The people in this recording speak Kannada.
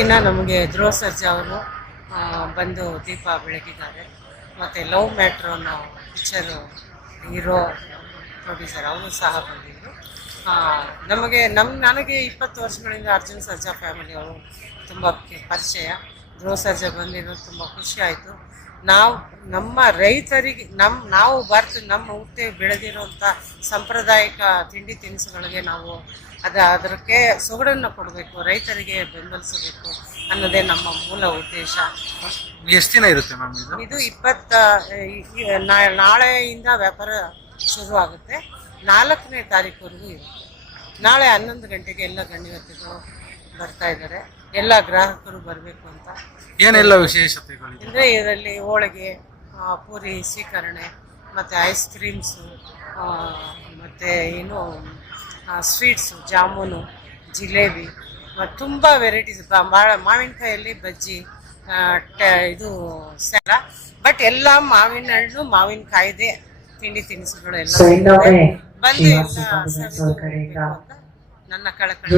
ಇನ್ನು ನಮಗೆ ಧ್ರುವ ಸರ್ಜಾ ಅವರು ಬಂದು ದೀಪ ಬೆಳಗಿದ್ದಾರೆ. ಮತ್ತು ಲವ್ ಮ್ಯಾಟ್ರು ಅನ್ನೋ ಪಿಕ್ಚರು ಹೀರೋ ಪ್ರೊಡ್ಯೂಸರ್ ಅವರು ಸಹ ಬಂದಿದ್ದರು. ನನಗೆ 20 ವರ್ಷಗಳಿಂದ ಅರ್ಜುನ್ ಸರ್ಜಾ ಫ್ಯಾಮಿಲಿ ಅವರು ತುಂಬ ಪರಿಚಯ. ಧ್ರುವ ಸರ್ಜಾ ಬಂದಿರೋದು ತುಂಬ ಖುಷಿ ಆಯಿತು. ನಮ್ಮ ರೈತರಿಗೆ ನಾವು ನಮ್ಮ ಹುಟ್ಟಿ ಬೆಳೆದಿರುವಂಥ ಸಾಂಪ್ರದಾಯಿಕ ತಿಂಡಿ ತಿನಿಸುಗಳಿಗೆ ನಾವು ಅದಕ್ಕೆ ಸೊಗಡನ್ನು ಕೊಡಬೇಕು, ರೈತರಿಗೆ ಬೆಂಬಲಿಸಬೇಕು ಅನ್ನೋದೇ ನಮ್ಮ ಮೂಲ ಉದ್ದೇಶ. ಎಷ್ಟು ದಿನ ಇರುತ್ತೆ ಮ್ಯಾಮ್ ಇದು ನಾಳೆಯಿಂದ ವ್ಯಾಪಾರ ಶುರು ಆಗುತ್ತೆ. 4ನೇ ತಾರೀಕುವರೆಗೂ ಇರುತ್ತೆ. ನಾಳೆ 11 ಗಂಟೆಗೆ ಎಲ್ಲ ಗಣ್ಯವ್ಯಕ್ತಿಗಳು ಬರ್ತಾ ಇದ್ದಾರೆ. ಎಲ್ಲ ಗ್ರಾಹಕರು ಬರಬೇಕು ಅಂತ. ಏನೆಲ್ಲ ವಿಶೇಷತೆಗಳು ಅಂದರೆ ಇದರಲ್ಲಿ ಹೋಳಿಗೆ, ಪೂರಿ, ಸ್ವೀಕರಣೆ, ಮತ್ತು ಐಸ್ ಕ್ರೀಮ್ಸು, ಮತ್ತು ಸ್ವೀಟ್ಸು, ಜಾಮೂನು, ಜಿಲೇಬಿ, ತುಂಬ ವೆರೈಟೀಸ್. ಮಾವಿನಕಾಯಲ್ಲಿ ಬಜ್ಜಿ, ಇದು ಸ್ಯಾಲ, ಬಟ್ ಎಲ್ಲ ಮಾವಿನ ಹಣ್ಣು ಮಾವಿನಕಾಯಿದೆ ತಿಂಡಿ ತಿನಿಸುಗಳು ಎಲ್ಲ ಬಂದು ಎಲ್ಲ ನನ್ನ ಕಳಕಳಿ.